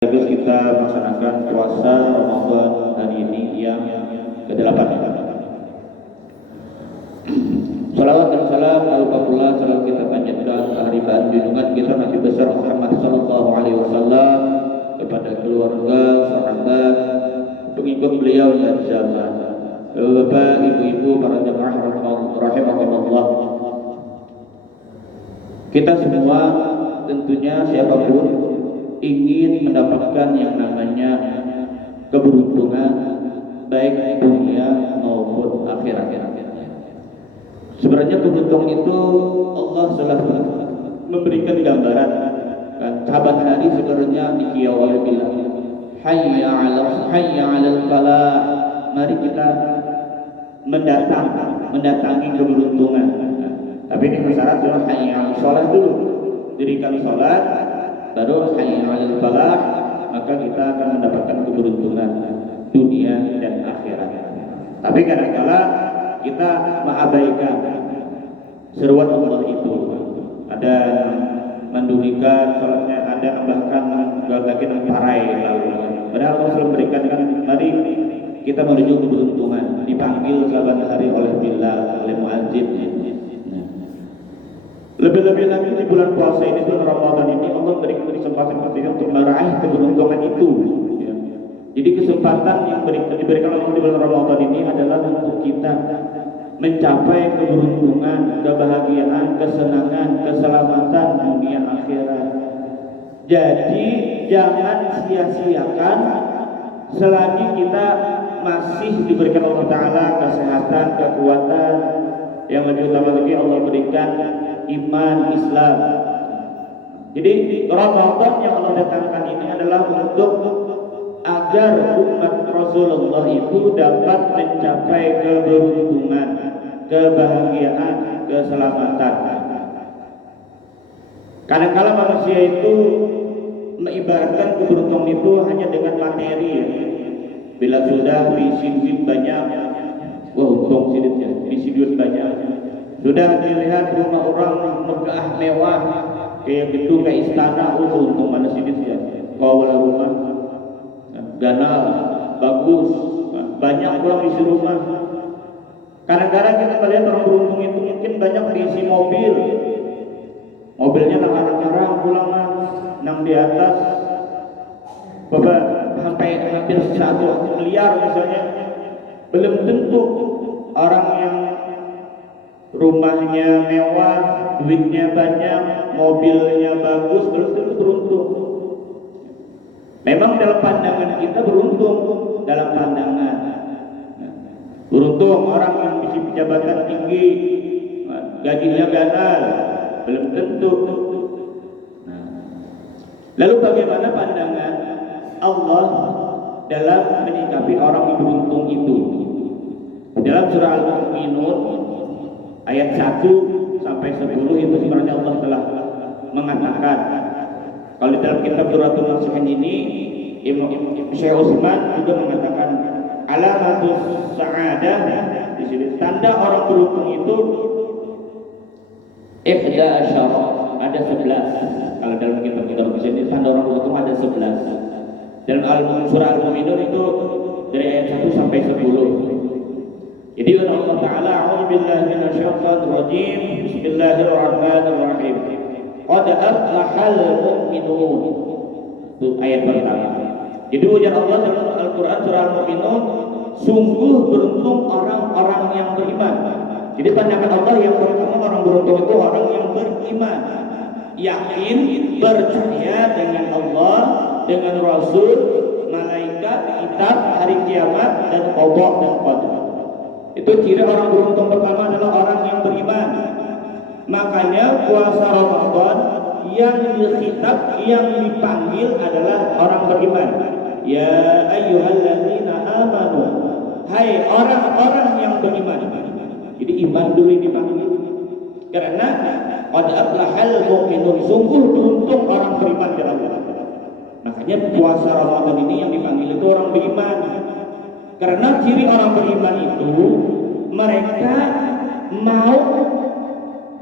Sekaligus kita melaksanakan puasa Ramadan hari ini yang ke-8. Salawat dan salam alhamdulillah selalu kita panjatkan keharibaan junjungan kita Nabi besar Muhammad sallallahu alaihi wasallam kepada keluarga, sahabat, pengikut beliau dan zaman. Bapak, ibu-ibu, para jemaah rahimakumullah. Kita semua tentunya siapapun ingin mendapatkan yang namanya keberuntungan baik dunia maupun akhirat. Sebenarnya keberuntungan itu Allah selalu memberikan gambaran. Kan sahabat hari sebenarnya dikiyau oleh bilang hayya 'alal falah. Mari kita mendatangi keberuntungan. Tapi ini syarat adalah hayya 'alal shalah dulu. Dirikan salat baru hayya 'alal falah, maka kita akan mendapatkan keberuntungan dunia dan akhirat. Tapi kadang-kala kita mengabaikan seruan Allah itu. Ada mendulikan salatnya, ada bahkan gagal parai lalu. Padahal Allah selalu berikan kan, mari kita menuju keberuntungan, dipanggil saban hari oleh Bilal, oleh muadzin. Lebih-lebih lagi di bulan puasa ini, bulan Ramadan ini, Allah berikan kesempatan kita untuk meraih keberuntungan itu. Jadi kesempatan yang diberikan Allah di bulan Ramadan ini adalah untuk kita mencapai keberuntungan, kebahagiaan, kesenangan, keselamatan dunia akhirat. Jadi jangan sia-siakan selagi kita masih diberikan Allah Ta'ala kesehatan, kekuatan. Yang lebih utama lagi Allah berikan iman Islam. Jadi Ramadan yang Allah datangkan ini adalah untuk agar umat Rasulullah itu dapat mencapai keberuntungan, kebahagiaan, keselamatan. Kadang-kala manusia itu mengibaratkan keberuntungan itu hanya dengan materi. Bila sudah diisi duit banyak, wah untung siditnya, diisi duit banyak. Sudah dilihat rumah orang megah mewah, kayak gedung kayak istana, untung mana siditnya. Kau rumah ganal, bagus, banyak pulang isi rumah. Kadang-kadang kita melihat orang beruntung itu mungkin banyak diisi mobil. Mobilnya larang-larang pulang nang di atas sampai hampir 1 miliar misalnya. Belum tentu orang yang rumahnya mewah, duitnya banyak, mobilnya bagus, belum tentu beruntung. Memang dalam pandangan kita beruntung, dalam pandangan beruntung orang yang bisa jabatan tinggi, gajinya ganal, belum tentu. Lalu bagaimana pandangan Allah dalam menyikapi orang yang beruntung itu? Dalam surah Al-Mu'minun ayat 1 sampai 10 itu sebenarnya Allah telah mengatakan. Kalau dalam kitab Duratul Nasihin ini Syekh Utsman juga mengatakan alamatus sa'adah, di sini tanda orang beruntung itu ihda asyara, ada 11. Kalau dalam kitab di sini tanda orang beruntung ada 11. Dalam surah Al-Mu'minun itu dari ayat 1 sampai 10. Jadi Allah Ta'ala a'udzubillahi minasyaitonir rajim, bismillahirrahmanirrahim. Qad aflahal mu'minun. Itu ayat pertama. Jadi ujar Allah dalam Al-Quran surah Al-Mu'minun, sungguh beruntung orang-orang yang beriman. Jadi pandangan Allah yang pertama, orang beruntung itu orang yang beriman, yakin, percaya dengan Allah, dengan Rasul, malaikat, kitab, hari kiamat, dan qada dan qadar. Itu ciri orang beruntung pertama adalah orang yang beriman. Makanya puasa Ramadan yang dikhitab, yang dipanggil adalah orang beriman. Ya ayyuhalladzina amanu, hai orang-orang yang beriman. Jadi iman dulu dipanggil. Karena qad aflahal mu'minun, sungguh beruntung orang beriman kepada Allah. Makanya puasa Ramadan ini yang dipanggil itu orang beriman. Karena ciri orang beriman itu mereka mau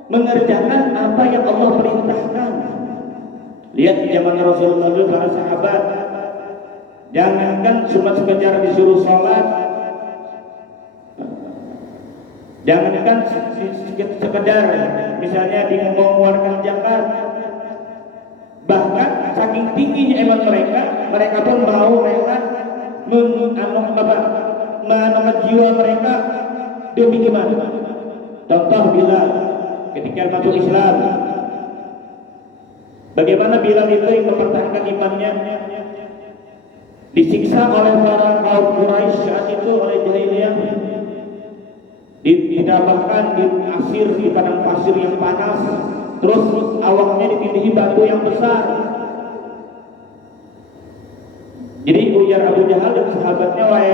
mengerjakan apa yang Allah perintahkan. Lihat di zaman Rasulullah dulu, para sahabat Jangankan cuma sekedar disuruh sholat, jangankan sekedar misalnya mengeluarkan zakat, bahkan saking tingginya iman mereka pun mau rela menanam jiwa mereka demi iman. Contoh Bilal ketika masuk Islam, bagaimana Bilal itu yang mempertahankan imannya, disiksa oleh para kaum Quraisy saat itu oleh jahiliyah, didapatkan diasir di padang pasir yang panas, terus awaknya ditindihi batu yang besar. Jadi ujar Abu Jahal dan sahabatnya, wahai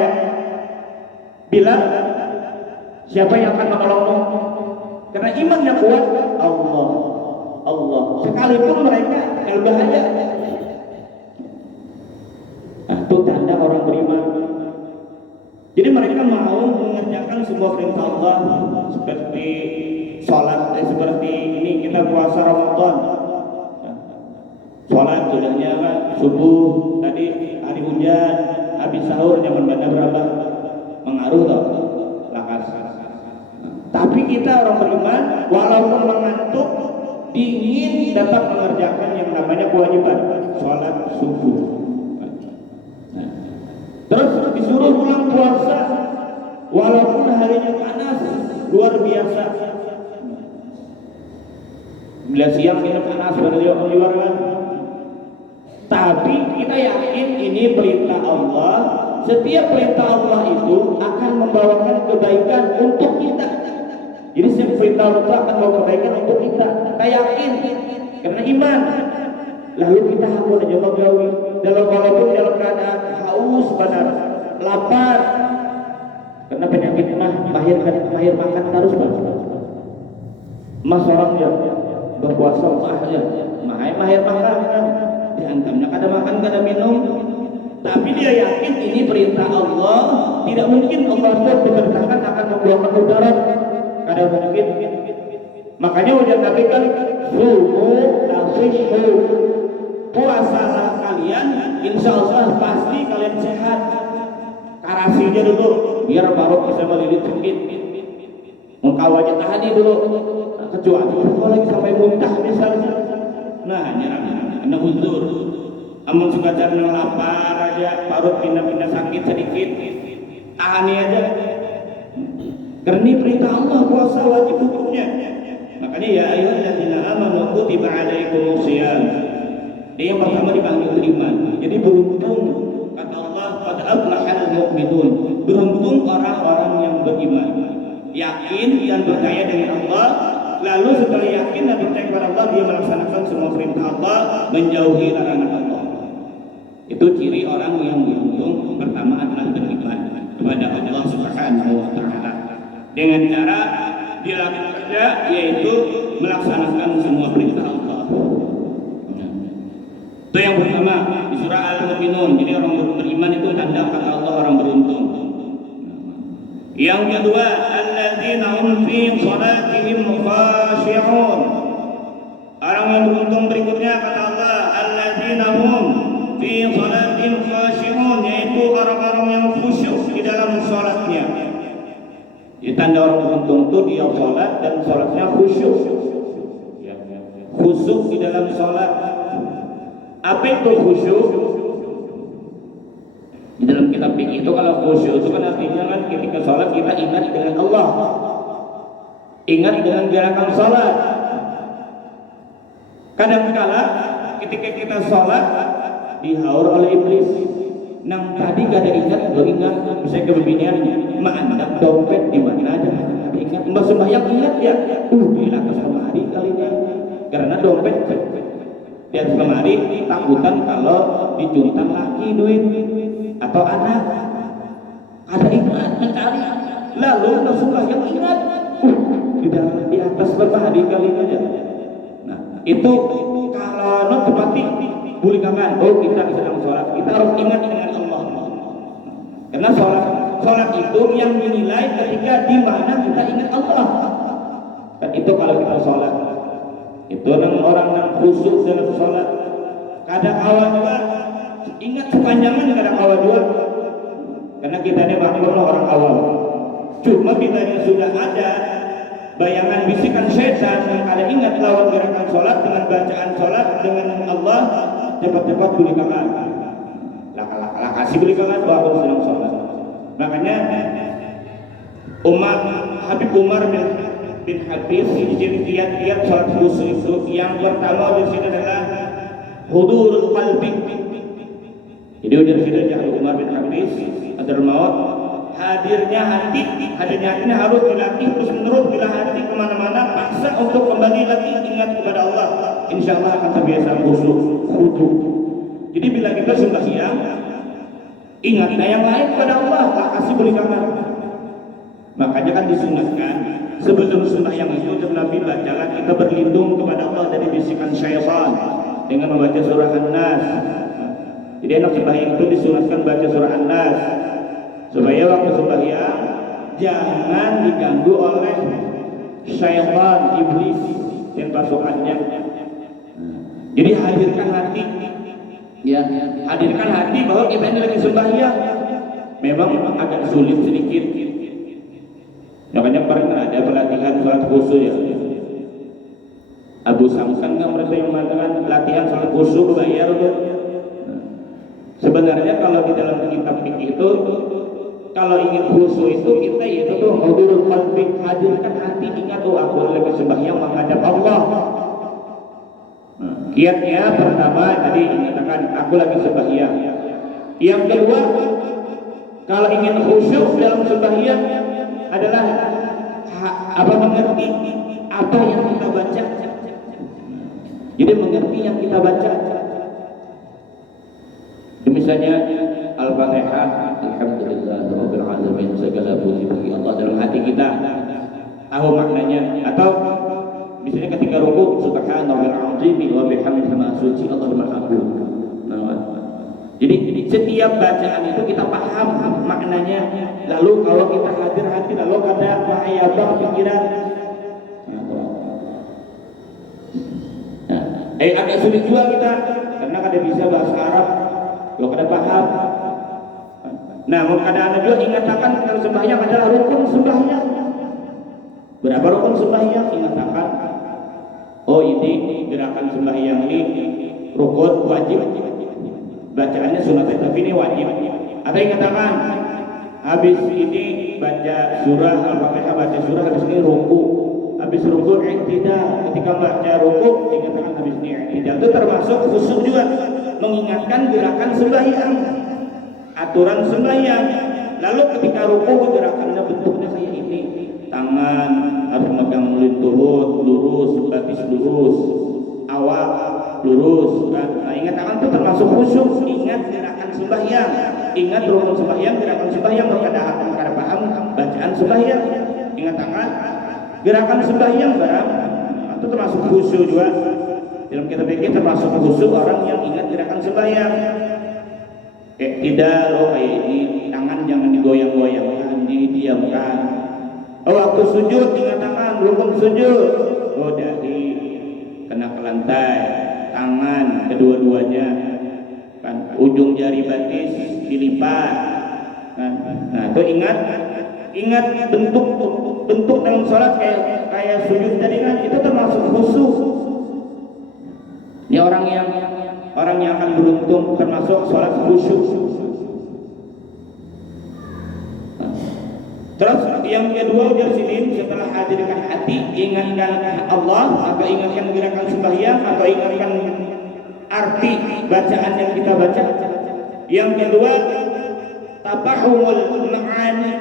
Bilal, siapa yang akan menolongmu? Karena imannya kuat, Allah. Sekalipun mereka yang bahaya. Nah, itu tanda orang beriman. Jadi mereka mau mengerjakan sebuah perintah Allah seperti sholat, seperti ini kita puasa Ramadan. Sholat sudahnya subuh, tadi hari hujan, habis sahur jam membaca berapa? Mengaruh toh, lakas. Tapi kita orang beriman, walaupun mengantuk, ingin tetap mengerjakan yang namanya kewajiban sholat subuh. Terus disuruh pulang puasa, walaupun harinya panas luar biasa. Bila siang kita panas di luar kan. Tapi kita yakin ini perintah Allah. Setiap perintah Allah itu akan membawakan kebaikan untuk kita. Jadi setiap perintah Allah akan membawa kebaikan untuk kita. Kita yakin karena iman. Lalu kita hakun aja mengawi walaupun dalam keadaan haus benar, lapar. Karena penyakit mahir makan terus Pak. Mas orangnya berpuasa mahir makan. Dihantamnya kada makan kada minum, tapi dia yakin ini perintah Allah, tidak mungkin Allah diperintahkan akan membuangkan mudarat, kada mungkin. Makanya ujar Nabi kan sumu tashihu, puasalah kalian, insya Allah pasti kalian sehat. Karasinya dulu biar baru bisa melilit sakit, mengkawanya tahani dulu, kecuali kalau lagi sampai muntah misalnya, nah nyerang kena uzur. Amun sekadar lapar aja, parut pindah-pindah sakit sedikit, tahani aja. Karena perintah Allah, puasa wajib hukumnya. Makanya ya ayyuhalladzina amanu kutiba alaikumus shiyam. Dia yang pertama dipanggil beriman. Jadi beruntung kata Allah, qad aflahal mu'minun. Beruntung orang-orang yang beriman, yakin dan percaya dengan Allah. Lalu setelah yakin dan percaya kepada Allah, dia melaksanakan semua perintah Allah, menjauhi larangan Allah. Itu ciri orang yang beruntung. Pertama adalah beriman kepada Allah Subhanahu wa taala dengan cara dilakukan yaitu melaksanakan semua perintah Allah. Itu yang pertama di surah Al-Mu'minun. Jadi orang beriman itu tanda kata Allah orang beruntung. Yang kedua, alladzina hum fi shalatihim khashi'un. Orang yang beruntung berikutnya kata Allah, alladzina hum fi shalatihim khashi'un, yaitu orang-orang yang khusyuk di dalam salatnya. Jadi tanda orang beruntung itu dia salat dan salatnya khusyuk. Khusyuk di dalam salat. Apa itu khusyuk? Di dalam kitab fikih itu kalau khusyuk itu kan artinya kan ketika sholat kita ingat dengan Allah, ingat dengan gerakan sholat. Kadang-kala ketika kita sholat dihaur oleh iblis. Nang tadi gak ada ingat, bisa kebebiniannya. Anda dompet di mana aja? Ada ingat, mbak sembahyang ingat ya. Di atas lemari kalinya. Karena dompet di atas lemari takutan kalau dicuntan laki duit atau anak, ada ingat mencari, lalu Rasulullah yang ingat di atas lemari kali aja. Nah itu kalau tepati boleh kapan? Kita sedang sholat, kita harus ingat dengan Allah. Karena sholat itu yang dinilai ketika di mana kita ingat Allah. Dan itu kalau kita sholat, itu orang yang khusyuk dalam sholat. Kadang awal juga ingat sepanjangan kadang awal dua, karena kita ini maklum orang awam. Cuma kita yang sudah ada bayangan bisikan setan yang ada ingat lawan gerakan sholat dengan bacaan sholat dengan Allah, cepat-cepat beli kamar, lah kasih beli kamar baru sedang sholat. Makanya Habib Umar bin Hafiz di tiap sholat khusus itu yang pertama di sini adalah hudurul qalbi. Jadi dari sini Habib Umar bin Hafiz adalah maut, hadirnya hati ini harus dilatih terus menerus. Bila hati kemana-mana paksa untuk kembali lagi ingat kepada Allah, insya Allah akan terbiasa khusyuk. Jadi bila kita sembahyang ingatnya yang lain kepada Allah, tak kasih beli kamar. Makanya kan disunatkan sebelum sembahyang itu Nabi bacalah kita berlindung kepada Allah dari bisikan syaitan dengan membaca surah An-Nas. Jadi enak sembahyang itu disunatkan baca surah An-Nas supaya waktu sembahyang jangan diganggu oleh syaitan, iblis dan pasukannya. Jadi hadirkan hati, ya, hadirkan hati bahwa kita ini lagi sembahyang. Memang agak sulit sedikit. Makanya pernah ada pelatihan sholat khusyuk ya. Abu Samsan kan mereka yang mengatakan latihan sholat khusyuk bayar tuh. Sebenarnya kalau di dalam kitab fikih itu, kalau ingin khusyuk itu kita itu tuh hudurul qalbi, hadirkan hati, ingat tuh aku lagi sembahyang menghadap Allah. Kiatnya pertama tadi dikatakan aku lagi sembahyang. Yang kedua, kalau ingin khusyuk dalam sembahyang adalah mengerti apa yang kita baca. Jadi mengerti yang kita baca. Misalnya Al-Fatihah, Alhamdulillahirabbil alamin, segala puji bagi Allah dalam hati kita, tahu maknanya. Atau misalnya ketika rukuk, Subhanallahil azim wa bihamdihi, maha suci Allah Maha Agung. Jadi setiap bacaan itu kita paham maknanya. Lalu kalau kita hadir hati, lalu ada bahayabah pikiran. Agak sulit juga kita karena kada bisa bahasa Arab. Kalau kada paham. Nah, kadang-kadang juga ingatakan kalau sembahyang adalah rukun sembahyang. Berapa rukun sembahyang? Ingatakan. Oh, ini gerakan sembahyang ini rukun wajib. Bacaannya sunat tapi ini wajib. Atau ingatakan habis ini baca surah Al-Fatihah, baca surah, habis ini ruku. Habis ruku i'tidal. Ketika baca ruku ingatakan habis ini i'tidal. Itu termasuk khusyuk juga, mengingatkan gerakan sembahyang, aturan sembahyang. Lalu ketika ruku gerakannya bentuknya kayak ini, tangan harus megang lutut lurus, batis lurus, awak lurus kan. Nah, ingat tangan itu termasuk khusyuk, ingat gerakan sembahyang, ingat rukun sembahyang, gerakan sembahyang. Karena paham bacaan sembahyang, ingat tangan, gerakan sembahyang barang itu termasuk khusyuk juga. Dalam kitab fikih termasuk khusyuk orang yang ingat gerakan sembahyang. Tidak kayak ini, tangan jangan digoyang-goyangkan, didiamkan. Waktu sujud ingat tangan, rukun sujud. Dahi kena ke lantai, tangan kedua-duanya kan, ujung jari batis dilipat kan. Nah, itu ingat bentuk dalam sholat kayak sujud tadi kan, itu termasuk khusyuk. Ini orang yang akan beruntung termasuk sholat khusyuk. Terus yang kedua dari sini, setelah hadirkan hati, ingatkan Allah, atau ingatkan gerakan sembahyang, atau ingatkan arti bacaan yang kita baca. Yang kedua, tabahumul ma'ani.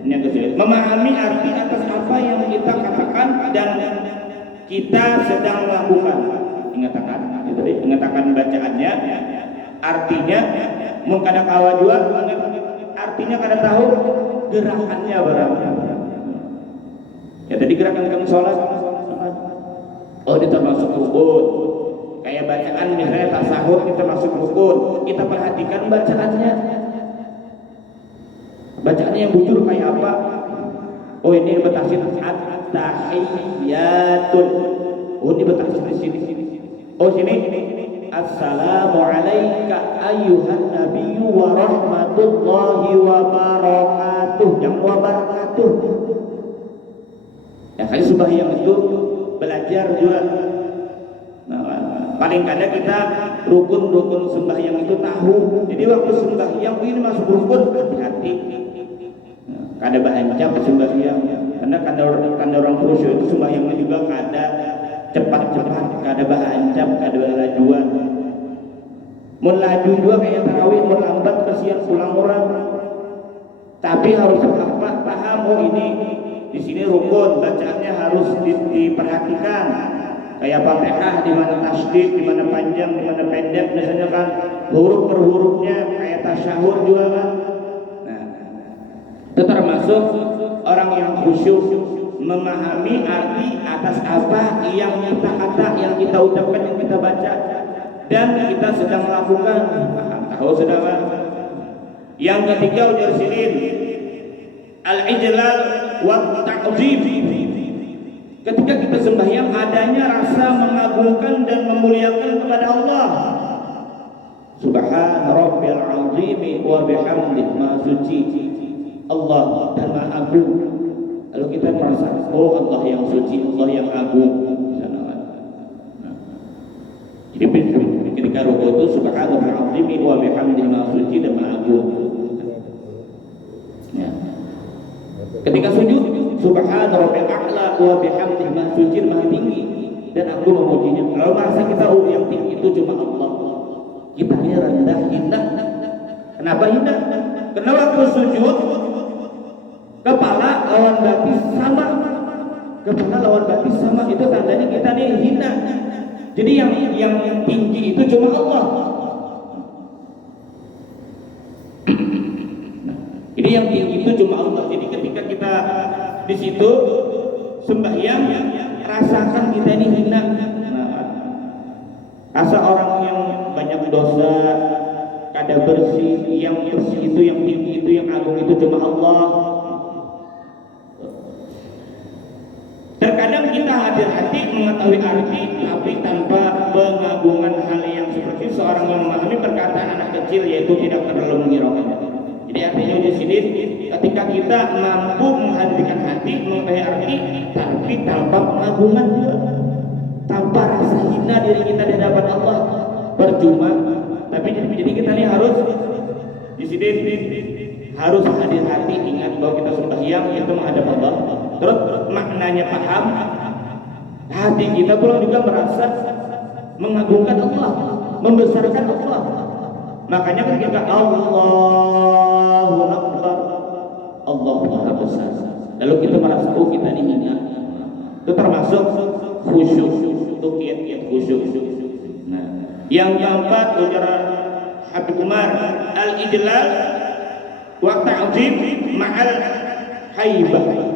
Ini yang kedua, memahami arti atas apa yang kita katakan dan kita sedang melakukan. Ingatakan bacaannya, artinya, mengkadang awal dua, artinya kada tahu gerakannya barang. Ya tadi gerakan sholat, dia termasuk rukun. Kayak bacaan misalnya tasahud kita masuk rukun, kita perhatikan bacaannya. Bacaannya yang bujur kayak apa? Ini bertafsir at-tahiyyatun. Ini bertafsir di sini. Sini. Assalamu alayka ayyuhan nabiyyu wa rahmatullahi wa barakatuh. Yang wa barakatuh. Ya kali sembahyang itu belajar juga. Nah, paling kadang kita rukun-rukun sembahyang itu tahu. Jadi waktu sembahyang ini masuk rukun, hati-hati. Kada bahancap sembahyang. Karena kada orang khusyuk itu sembahyangnya juga kada cepat-cepat, kada bahancap, kada lajuan. Mun laju juga kayak tarawih, mun lambat kesian pulang orang. Tapi harus paham, oh ini di sini rukun, bacaannya harus diperhatikan. Kayak Fatihah di mana tasdid, di mana panjang, di mana pendek, biasanya kan huruf per hurufnya kayak tasyahud juga kan. Nah, itu termasuk orang yang khusyuk memahami arti atas apa yang kita kata, yang kita ucapkan, yang kita baca, dan kita sedang melakukan. Paham tahu sudah kan? Yang ketiga ujar silin al-ijlal wa ta'zim. Ketika kita sembahyang adanya rasa mengagungkan dan memuliakan kepada Allah. Subhana rabbil azim wa bihamdihi, maha suci Allah dan maha agung. Lalu kita merasa, oh Allah yang suci, Allah yang agung. Jadi ketika rukuk itu subhana rabbil azim wa bihamdihi, maha suci dan maha agung. Ya. Ketika sujud, subhana rabbil a'la wa bihamdihi, maha suci dan maha tinggi dan aku memujinya. Kalau merasa kita yang tinggi itu cuma Allah, kita ini rendah, hina. Kenapa hina? Karena waktu sujud kepala lawan batis sama. Kepala lawan batis sama, itu tandanya kita nih hina. Jadi yang tinggi itu cuma Allah. Jadi yang tinggi itu cuma Allah. Jadi ketika kita di situ sembahyang, rasakan kita ini hina. Rasa orang yang banyak dosa, kada bersih, yang bersih itu, yang tinggi itu, yang agung itu cuma Allah. Terkadang kita hati-hati mengetahui arti, tapi tanpa pengagungan hal yang seperti seorang yang memahami perkataan anak kecil, yaitu tidak terlalu menghiraukan. Jadi artinya di sini ketika kita mampu menghadirkan hati, mengetahui arti, tapi tanpa pengagungan juga, tanpa rasa hina diri kita di hadapan Allah, percuma. Tapi jadi kita ini harus di sini harus hadir hati, ingat bahwa kita sembahyang itu menghadap Allah. Terus maknanya paham, hati kita pula juga merasa mengagungkan Allah, membesarkan Allah. Makanya ketika Allahu Akbar, Allah Maha Besar, lalu kita merasa oh kita ini hina, itu termasuk khusyuk, itu kiat-kiat khusyuk. Nah, yang keempat ucara Habib Umar, al-ijlal wa ta'zim ma'al haibah.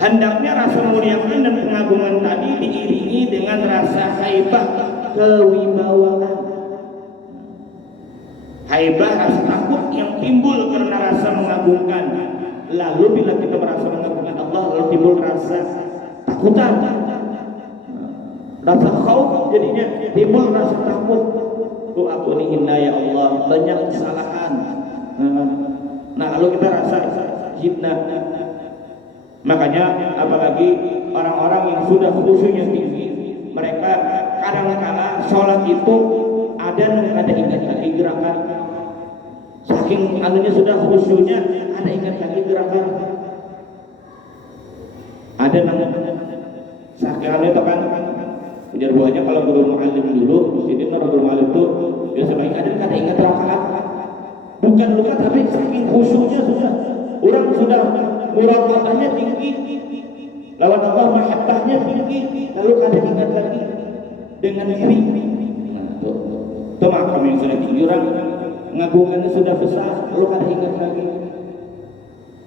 Hendaknya rasa memuliakan dan pengagungan tadi diiringi dengan rasa haibah, kewibawaan. Haibah, rasa takut yang timbul karena rasa mengagungkan. Lalu bila kita merasa mengagungkan Allah, lalu timbul rasa takutan, rasa khauf, jadinya timbul rasa takut. Oh aku ini hina ya Allah, banyak kesalahan. Nah lalu kita rasa hina. Makanya apalagi orang-orang yang sudah khusyuknya tinggi, mereka kadang-kala sholat itu ada ingat lagi gerakan. Saking anunya sudah khusyuknya, ada ingat lagi gerakan. Ada namanya saking anu itu kan. Ujar buahnya kalau guru mu'alim dulu, di sini orang guru mu'alim itu biasa baik ada ingat rakaat. Bukan luka tapi saking khusyuknya sudah. Orang sudah muraqabahnya tinggi, lawan Allah mahabbahnya tinggi, lalu kada ingat lagi dengan diri. Nah, itu makam yang sudah tinggi, orang mengagungkannya sudah besar, lalu kada ingat lagi.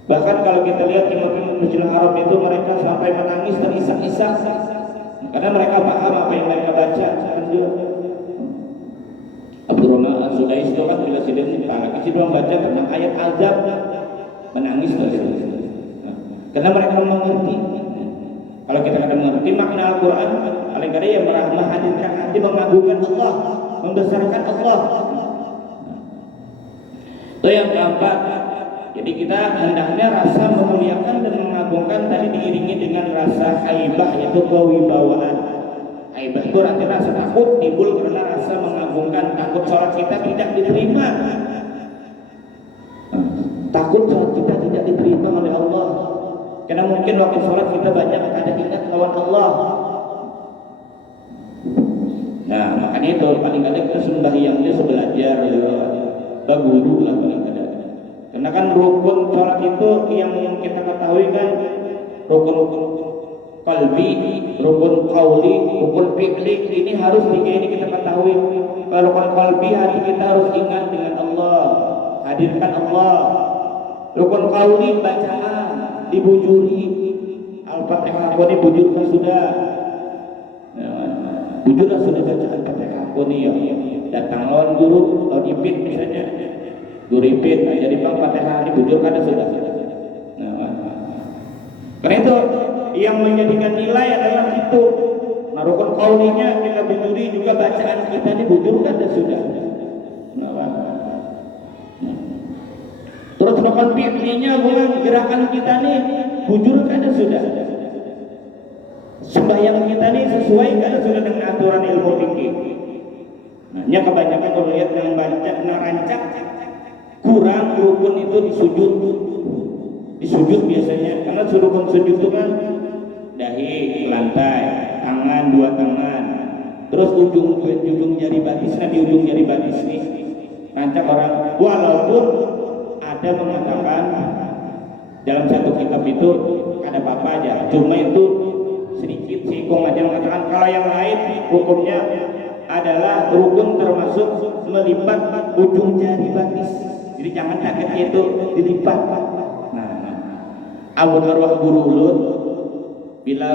Bahkan kalau kita lihat di Masjidil Haram itu mereka sampai menangis terisak-isak karena mereka paham apa yang mereka baca. Abdurrahman As-Sudais itu kan bila sidang lagi membaca tentang ayat azab, menangis terus. Karena mereka mengerti. Kalau kita tidak mengerti makna Al-Quran, kadang-kadang yang menghadirkan hati mengagungkan Allah, membesarkan Allah. Itu yang keempat. Jadi kita hendaknya rasa memuliakan dan mengagungkan tadi diiringi dengan rasa haibah, yaitu kewibawaan. Haibah itu artinya rasa takut timbul karena rasa mengagungkan, takut sholat kita tidak diterima. Takut sholat kita tidak diterima oleh Allah. Karena mungkin waktu sholat kita banyak ada ingat lawan Allah. Nah, makanya itu paling kadang kita sembahyangnya sebelajar, baguru lah paling kadang. Karena kan rukun sholat itu yang kita ketahui kan rukun qalbi, rukun qauli, rukun fi'li, ini harus tiga ini kita ketahui. Kalau rukun qalbi hati kita harus ingat dengan Allah, hadirkan Allah. Rukun qauli bacaan dibujuri, Al-Fatihah ini bujurkan sudah. Bujurlah sudah bacaan Al-Fatihah ini ya. Datang lawan guru, lawan ipit misalnya. Guru ipit, jadi Bang Fatihah ini bujurkan sudah. Karena itu yang menjadikan nilai adalah itu. Nah, rukun qaulinya kita bujuri juga bacaan kita ini bujurkan sudah. Terus rukun fi'linya bukan gerakan kita nih bujurkan sudah. Sembahyang kita nih sesuai kan sudah dengan aturan ilmu fikih. Nah, kebanyakan kalau lihat yang baca rancak kurang rukun itu disujud biasanya, karena rukun sujud itu kan dahi lantai, tangan dua tangan, terus ujung jari batisnya di ujung jari batis nih rancak orang. Walaupun ada mengatakan dalam satu kitab itu ada apa aja, cuma itu sedikit sikung aja mengatakan kalau yang lain hukumnya adalah rukun termasuk melipat ujung jari batis. Jadi jangan kagetnya itu dilipat. Nah, amun arwah guru ulut bila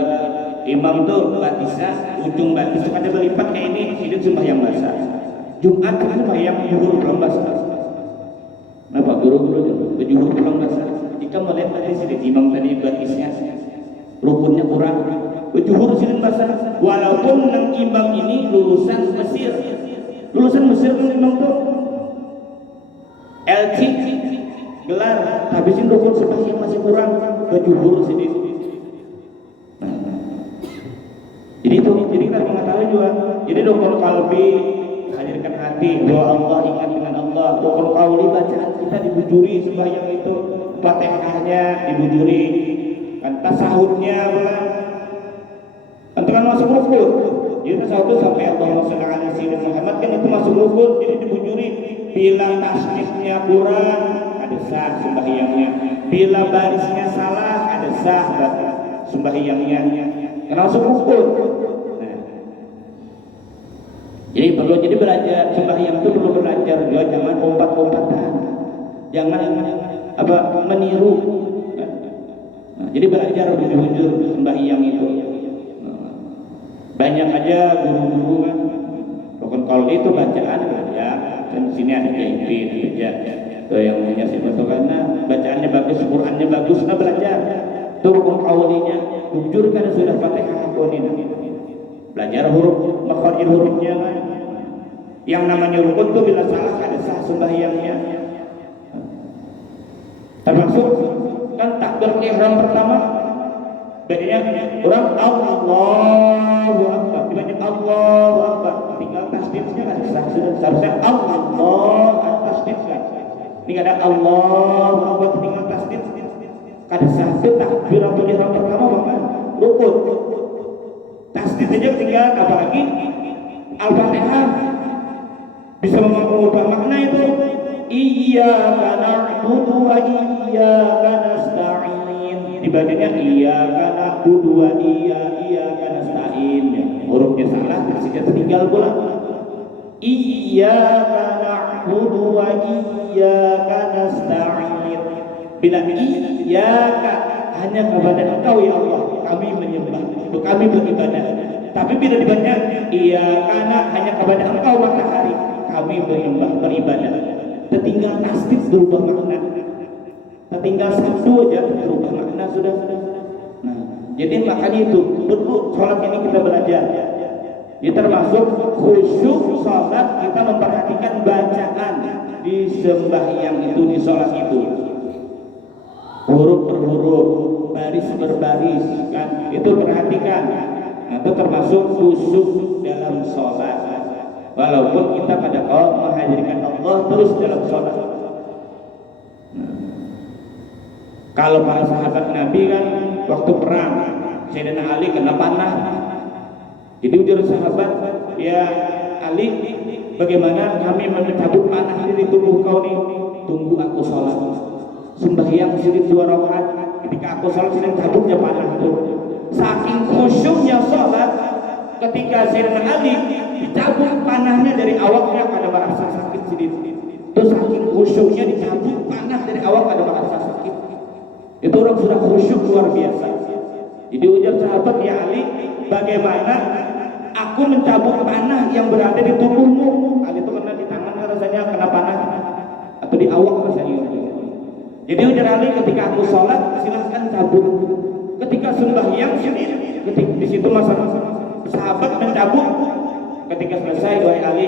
imam tuh batisnya ujung batis itu ada melipat kayak ini, itu sembahyang basah. Jumat itu sembahyang zuhur belum basah. Nah, Pak guru-guru zuhur belum basah. Jika melihat tadi si imam tadi batisnya rukunnya kurang, zuhur sini basah. Walaupun nang imam ini lulusan Mesir kan imam tuh LC gelar, habisin rukun sembahyang masih kurang, zuhur sini. Nah, jadi kita mengetahui juga. Jadi rukun qalbi hadirkan hati bahwa Allah, ingat dengan Allah. Rukun qauli bacaan kita dibujuri sembahyang itu, Fatihahnya dibujuri, kan tasahudnya bukan. Kan masuk rukun. Jadi tasawuf sampai Allahumma shalli ala sayyidina Muhammad kan itu masuk rukun, jadi dibujuri. Bila tasbihnya kurang, ada sah sembahyangnya. Bila barisnya salah, ada sah sembahyangnya. Karena masuk rukun. Nah, jadi belajar sembahyang itu perlu belajar juga, jangan lompat-lompatan, jangan meniru. Nah, jadi belajar bujur sembahyang itu. Banyak aja guru-guru kan rukun qauli itu bacaan belajar, dan sini ada kiai belajar yang punya sifat karena bacaannya bagus, Qurannya bagus, nah belajar itu rukun qaulinya bujurkan sudah Fatihah ini, belajar huruf makhraj hurufnya kan. Yang namanya rukun tuh bila salah ada sah sembahyangnya. Termasuk kan takbir ihram pertama bedanya orang Allahu Akbar, dibanding Allahu Akbar tinggal tasbihnya kan sudah seharusnya Allah tasbih kan, tinggal ada Allahu Akbar tinggal tasbih kan satu takbir ihram pertama bahkan rukun tasbih aja tinggal, apalagi Al-Fatihah bisa mengubah makna itu. Iyyaka na'budu wa iyyaka nasta'in, dibacanya iyyaka na'budu wa iyyaka nasta'in, hurufnya salah tasbihnya tinggal pula. Iyyaka na'budu wa iyyaka nasta'in, bila iyyaka hanya kepada Engkau ya Allah kami menyembah, untuk kami beribadah. Tapi bila dibaca iyyaka hanya kepada Engkau matahari kami beribadah, tertinggal tasbih berubah makna, tertinggal satu aja berubah makna sudah. Nah, jadi makanya itu perlu sholat ini kita belajar. Ini termasuk khusyuk sholat, kita memperhatikan bacaan di sembahyang itu, di sholat itu, huruf per huruf, baris per baris, kan? Itu perhatikan. Nah, itu termasuk khusyuk dalam sholat. Walaupun kita pada menghadirkan Allah terus dalam sholat. Kalau para sahabat Nabi kan waktu perang, Sayyidina Ali kena panah. Jadi ujar sahabat, ya Ali, bagaimana kami mencabut panah dari tubuh kau nih? Tunggu aku sholat. Sembahyang sedikit 2 rakaat. Ketika aku sholat sedang cabutnya panah itu. Saking khusyuknya sholat, ketika Sayyidina Ali dicabut panahnya dari awaknya, kada merasa sakit sedikit. Itu saking khusyuknya dicabut panah dari awak, kada merasa sakit. Itu orang sudah khusyuk luar biasa. Jadi ujar sahabat, ya Ali, bagaimana aku mencabut panah yang berada di tubuhmu? Ali itu kena di tangan rasanya, kena panah, atau di awak rasanya. Jadi ujar Ali, ketika aku sholat silahkan cabut. Ketika sembahyang ketika di situ masa sahabat mencabut. Ketika selesai, wahai Ali,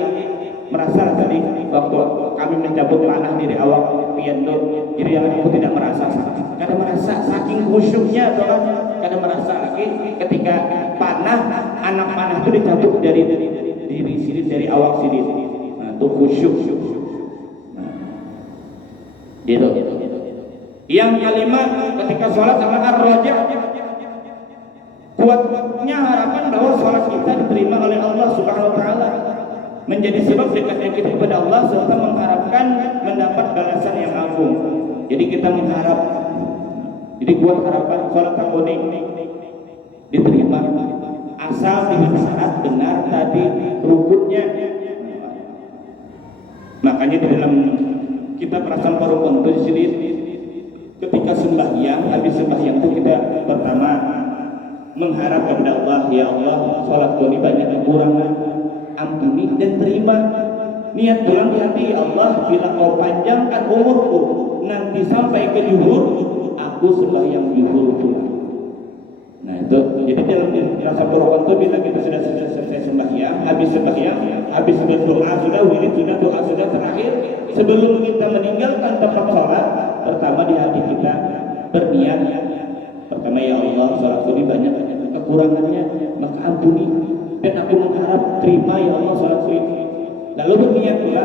merasa tadi waktu kami mencabut panah dari awak piendo, jadi aku tidak merasa sakit. Karena merasa saking khusyuknya, karena merasa lagi ketika panah, anak panah itu dicabut dari sini, dari awak sini. Nah, itu khusyuk. Nah, gitu. Yang kelima, ketika sholat sama ar-rajah, kuatnya harapan bahwa sholat kita diterima oleh Allah Subhanahu wa Ta'ala, menjadi sebab dekatnya kita kepada Allah serta mengharapkan mendapat balasan yang agung. Jadi kita mengharap, jadi kuat harapan sholat takuni diterima asal dengan syarat benar tadi rukunnya. Makanya di dalam kitab Rasam Parukun itu di sini, ketika sembahyang, habis sembahyang itu kita pertama mengharap kepada Allah, ya Allah, sholatku ini banyak kekurangan, ampuni dan terima. Niat pulang di hati, ya Allah, bila kau panjangkan umurku nanti sampai ke zuhur, aku sembahyang zuhur pula. Nah itu, jadi dalam rasa Quran itu bila kita sudah selesai sembahyang, habis berdoa sudah, wirid sudah, doa sudah terakhir, sebelum kita meninggalkan tempat sholat, pertama di hati kita berniat, pertama, ya Allah, sholatku ini banyak kekurangannya, maka ampuni dan aku mengharap terima ya Allah sholatku ini. Lalu berniat pula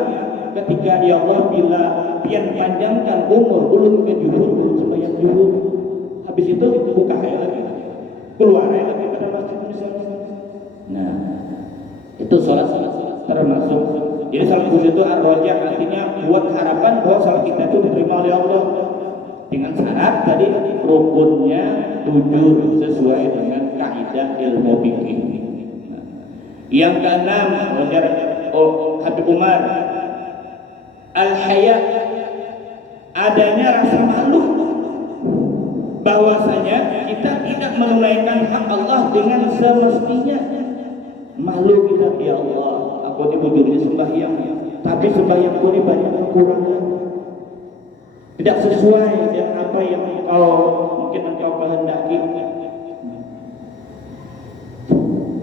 ketika, ya Allah, bila pian panjangkan umur ulun ke zuhur, ulun sembahyang zuhur, habis itu buka air lagi, keluar air lagi pada masjid misalnya. Nah itu sholat termasuk. Jadi sholat khusyuk itu ar-rajah, artinya buat harapan bahwa sholat kita itu diterima oleh Allah dengan syarat tadi rukunnya 7 sesuai dengan kaidah ilmu fikih. Nah, yang keenam, Habib Umar, al-haya, adanya rasa malu bahwasanya kita tidak menunaikan hak Allah dengan semestinya. Malu kita, ya Allah, aku dibujurnya sembahyang, tapi sembahyangku ini banyak kekurangan, tidak sesuai dengan apa yang mungkin engkau kehendaki.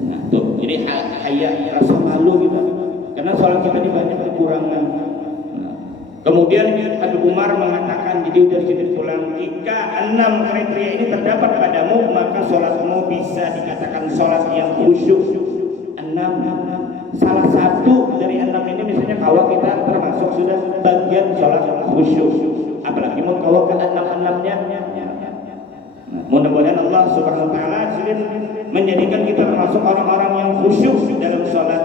Nah, tuh, jadi haya, rasa malu kita, karena sholat kita ini banyak kekurangan. Nah, kemudian Habib Umar mengatakan, jadi dari sini pulang, jika 6 kriteria ini terdapat padamu, maka sholatmu bisa dikatakan sholat yang khusyuk. 6. Salah satu dari 6 ini misalnya kalau kita termasuk sudah bagian sholat khusyuk, apalagi mau kalau ke 6-6-nya. Mudah-mudahan Allah Subhanahu wa Ta'ala menjadikan kita termasuk orang-orang yang khusyuk dalam sholat.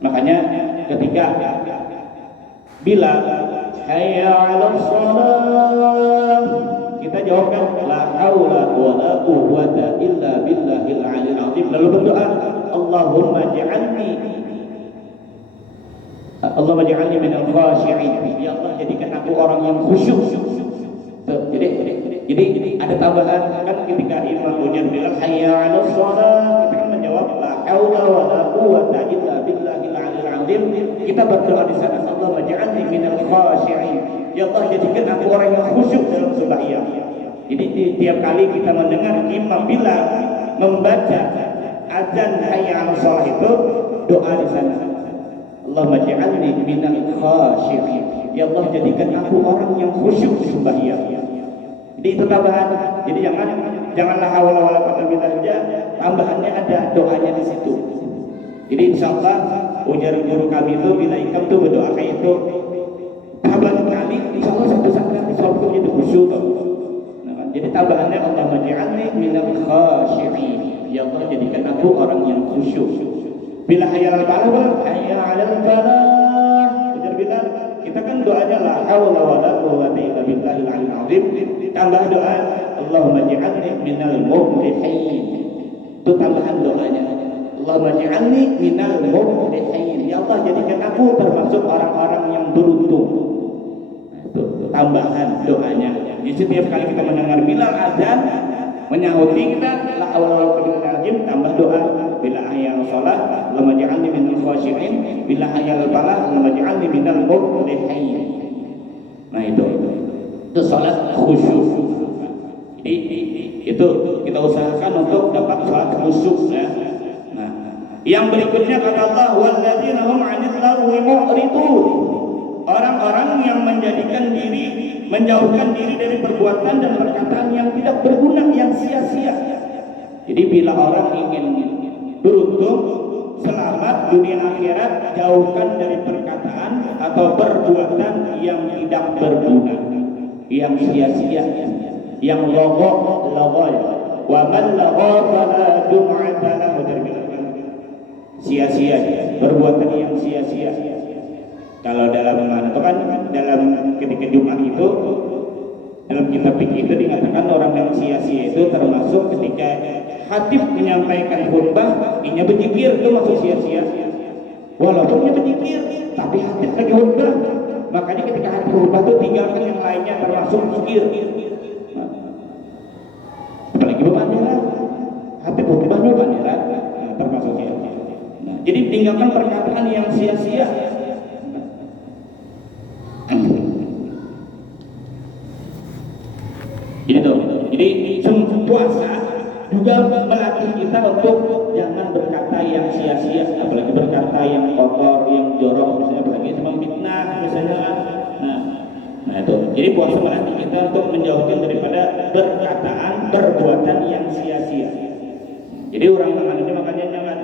Makanya ketika bila hayya 'alas shalah, kita jawabkan la haula wala quwwata illa billahil 'aliyil 'azim. Lalu berdoa, Allahumma ja'alni minal khashi'in. Ya Allah, jadikan aku orang yang khusyuk. Jadi ada tambahan kan ketika imam ujian bilang hayya 'alas shalah, kita kan menjawab la haula wala quwwata illa billahil 'aliyil 'azim. Kita berdoa di sana, Allahumma ja'alni minal khashi'in. Ya Allah, jadikan aku orang yang khusyuk dalam sembahyang. Jadi tiap kali kita mendengar imam bila membaca azan hayya 'alas shalah itu doa di sana. Allahumma ja'alni minal khashi'in. Ya Allah, jadikan aku orang yang khusyuk di sembahyang. Jadi itu tambahan. Jadi janganlah haula wala quwwata illa billah, tambahannya ada doanya di situ. Jadi insyaallah ujar guru kami itu bila ikam tuh berdoa kayak itu 8 kali, insyaallah satu kali sholat itu khusyuk. Nah, jadi tambahannya Allahumma ja'alni minal khashi'in. Ya Allah, jadikan aku orang yang khusyuk. Bila hayya 'alal falah, hayya 'alal falah. Ujar Bilal, kita kan doanya la haula wala quwwata illa billahil 'aliyyil 'azim. Tambah doa Allahumma ja'alni minal muflihin. Itu tambahan doanya. Allahumma ja'alni minal muflihin. Ya Allah, jadikan aku termasuk orang-orang yang beruntung. Itu tambahan doanya. Jadi setiap kali kita mendengar Bilal azan, menyauti kita la haula wala quwwata illa billah, tambah doa bila hayya shalah Allahumma ja'alni minal khashi'in, bila hayya falah Allahumma ja'alni minal muflihin. Nah itu salat khusyuk. Jadi itu kita usahakan untuk dapat salat khusyuk ya. Nah, yang berikutnya kata Allah walladzina hum 'anil lagwi mu'ridun. Orang-orang yang menjauhkan diri dari perbuatan dan perkataan yang tidak berguna, yang sia-sia. Jadi bila orang ingin beruntung, selamat dunia akhirat, jauhkan dari perkataan atau perbuatan yang tidak berguna, yang sia-sia, yang logok, wa man lagha fala jum'ata lahu. Sia-sia, perbuatan yang sia-sia. Kalau dalam itu kan dalam ketika Jumat itu dalam kitab fikih itu dikatakan orang yang sia-sia itu termasuk ketika khatib menyampaikan khutbah, dia berzikir, itu masuk sia-sia. Walaupun dia berzikir, tapi khatib lagi khutbah, makanya ketika khatib khutbah itu tinggalkan yang lainnya termasuk zikir. Apalagi berbandera, khatib khutbahnya berbandera, termasuk sia-sia. Jadi tinggalkan perkataan yang sia-sia. Jadi puasa juga melatih kita untuk jangan berkata yang sia-sia, apalagi berkata yang kotor, yang jorok, misalnya apalagi memfitnah misalnya. Nah itu. Jadi puasa melatih kita untuk menjauhkan daripada perkataan, perbuatan yang sia-sia. Jadi orang ini makanya jangan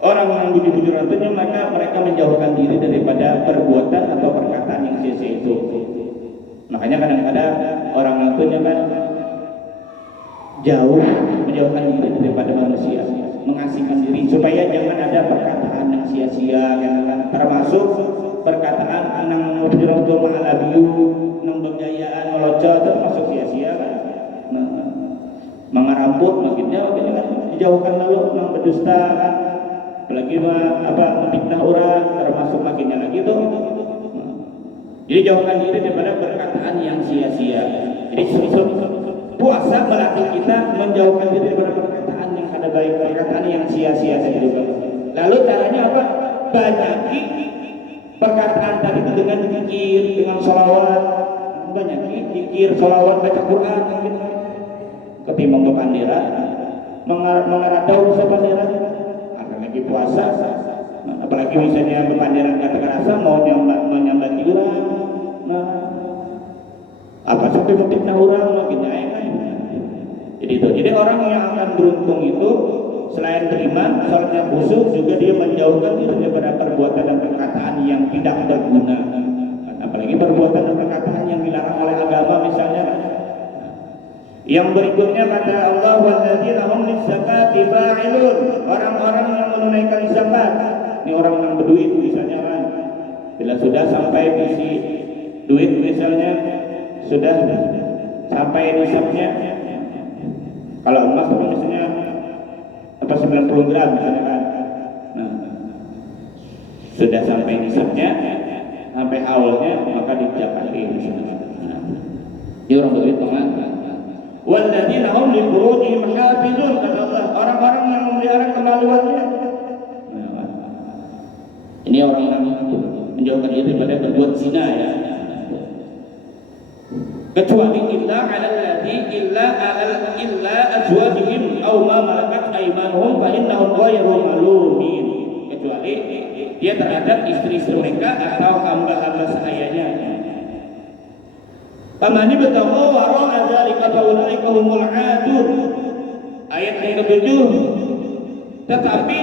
orang yang bujur-bujur artinya mereka menjauhkan diri daripada perbuatan atau perkataan yang sia-sia itu. Makanya kadang-kadang orang itu kan menjauhkan diri daripada manusia, mengasingkan diri supaya jangan ada perkataan yang sia-sia, kan? Termasuk perkataan nang bujur-bujur ma'alabiyu, nang bergayaan melocot, termasuk sia-sia kan? Mengaramput maksudnya kan dijauhkan lalu nang berdusta kan? Apalagi memfitnah orang, termasuk makinnya lagi tuh. Jadi jauhkan diri daripada perkataan yang sia-sia. Jadi puasa melatih kita menjauhkan diri daripada perkataan yang kada baik, perkataan yang sia-sia tadi juga. Lalu caranya apa? Banyaki perkataan tadi itu dengan zikir, dengan sholawat. Banyaki zikir, sholawat, baca Quran. Ketimbang berpandera, mengaradau sepandera. Ada lagi puasa. Apalagi misalnya berpandiran kata kerasa mau nyambati orang, apa sampai memfitnah orang makin naik kan. Jadi orang yang akan beruntung itu selain beriman, salatnya khusyuk, juga dia menjauhkan diri daripada perbuatan dan perkataan yang tidak berguna. Apalagi perbuatan dan perkataan yang dilarang oleh agama misalnya. Yang berikutnya kata Allah walladzina hum lis-zakati fa'ilun. Orang-orang yang menunaikan zakat. Ini orang yang berduit misalnya kan, bila sudah sampai isi duit misalnya sudah sampai nisabnya, kalau emas itu misalnya 90 gram misalnya kan, sudah sampai nisabnya, sampai awalnya maka dizakatin misalnya. Ini orang berduit banget. Walladzina hum li furujihim hafizun, kata Allah, orang-orang yang memelihara kemaluannya. Ini orang yang menjauhkan diri daripada berbuat zina ya. kecuali illa azwajihim aw ma malakat aymanuhum fa innahum ghayru malumin, kecuali dia terhadap istri-istri mereka atau hamba-hamba sahayanya. Pamani bertemu warong adzalika faulaika humul adun. Ayat yang ke-7, tetapi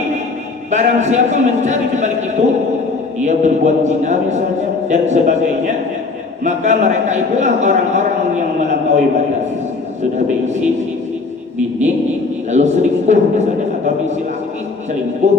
barang siapa mencari di balik itu, dia berbuat zina misalnya dan sebagainya, maka mereka itulah orang-orang yang melampaui batas. Sudah berisi bini lalu selingkuh misalnya, atau berisi laki selingkuh